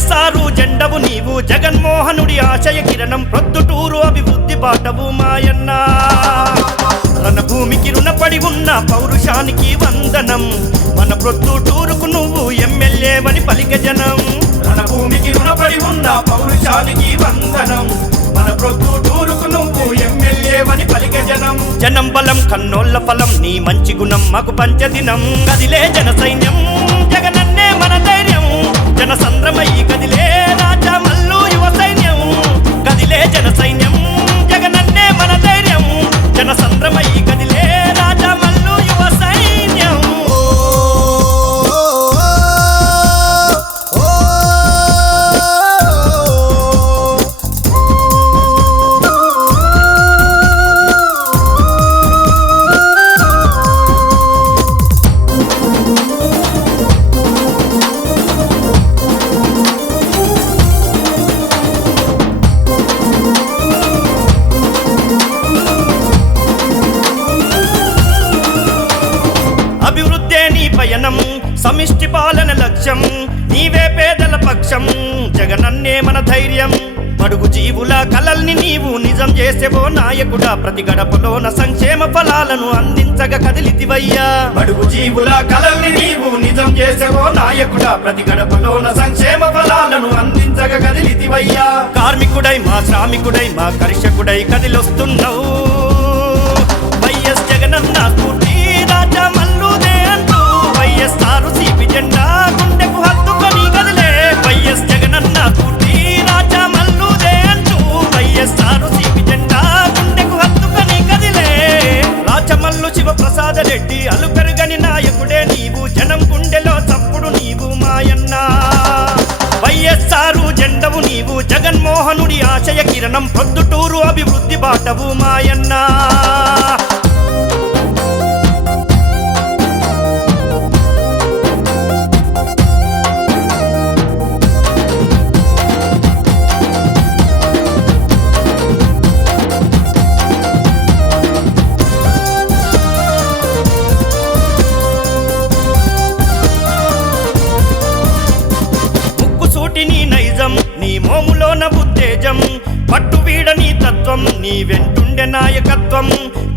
వైఎస్ఆర్ జెండవు నీవు జగన్మోహనుడి ఆశయ కిరణం ప్రొద్దుటూరు అభివృద్ధి బాటవు మాయన్న రణభూమికి రుణపడి ఉన్న పౌరుషానికి వందనం మన ప్రొద్దుటూరుకు నువ్వు ఎమ్మెల్యేవని పలికె జనం రణభూమికి రుణపడి ఉన్న పౌరుషానికి వందనం మన ప్రొద్దుటూరుకు నువ్వు ఎమ్మెల్యేవని పలికె జనం జనం బలం కన్నోళ్ల ఫలం నీ మంచి గుణం మాకు పంచదినం కదిలే జన సైన్యం జగనన్నే మన ధైర్యం జన సంద్రమై కదిలే రాజా మల్లు యువ సైన్యం కదిలే జన సైన్యం జగనన్నే మన ధైర్యం జన సంద్రమై కదిలే రాజా మల్లు యువ సైన్యం అభివృద్ధే నీ పయనం సమిష్టి పాలన లక్ష్యం నీవే పేదల పక్షం జగనన్నే మన ధైర్యం బడుగు జీవుల కలల్ని నీవు నిజం చేసేవో నాయకుడా ప్రతి గడపలోన సంక్షేమ ఫలాలను అందించగా కదిలితివయ్యా బడుగు జీవుల కలల్ని నీవు నిజం చేసేవో నాయకుడా ప్రతి గడపలోన సంక్షేమ ఫలాలను అందించగా కదిలితివయ్యా కార్మికుడై మా శ్రామికుడై మా కర్షకుడై కదిలొస్తున్నావు వైఎస్ జగనన్న స్ఫూర్తి రాజా మల్లుదే అంటూ వైఎస్ఆర్ సిపి జెండా గుండెకు హత్తుకొని కదిలే వైఎస్ జగనన్న స్ఫూర్తి రాజా మల్లుదే అంటూ వైఎస్ఆర్ సిపి జెండా గుండెకు హత్తుకొని కదిలే రాజమల్లు శివప్రసాద రెడ్డి అలుపెరుగని నాయకుడే నీవు జనం గుండెలో చప్పుడు నీవు మాయన్న వైఎస్ఆర్ జెండవు నీవు జగన్మోహనుడి ఆశయ కిరణం ప్రొద్దుటూరు అభివృద్ధి బాటవు మాయన్న నీ నైజం నీ మోములోన ఉత్తేజం పట్టు వీడని తత్వం నీ వెంటుండే నాయకత్వం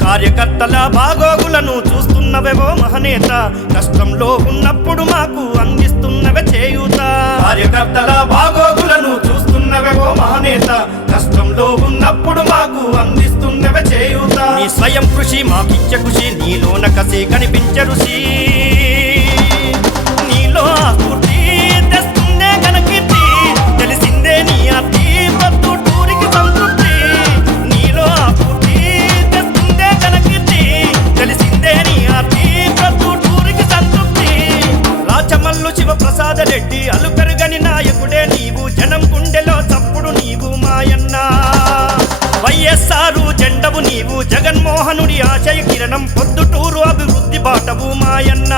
కార్యకర్తల బాగోగులను చూస్తున్నవేవో మహనేత కష్టంలో ఉన్నప్పుడు మాకు అందిస్తున్నవే చేయూత కార్యకర్తల బాగోగులను చూస్తున్నవేవో మహనేత కష్టంలో ఉన్నప్పుడు మాకు అందిస్తున్నవే చేయూత నీ స్వయం కృషి మాకిచ్చే కృషి నీలోన కసి కనిపించే రుషి నీలో స్ఫూర్తి తెస్తుందే కనకీర్తి తెలిసిందే నీ అతి ప్రొద్దుటూరికి సంతృప్తి నీలో స్ఫూర్తి తెస్తుందే కనకీర్తి తెలిసిందే నీ అతి ప్రొద్దుటూరికి సంతృప్తి రాజమల్లు శివప్రసాద రెడ్డి అలుపెరుగని నాయకుడే నీవు జనం గుండెలో చప్పుడు నీవు మాయన్న వైఎస్ఆర్ జెండవు నీవు జగన్మోహనుడి ఆశయ కిరణం పొద్దుటూరు అభివృద్ధి బాటవు మాయన్న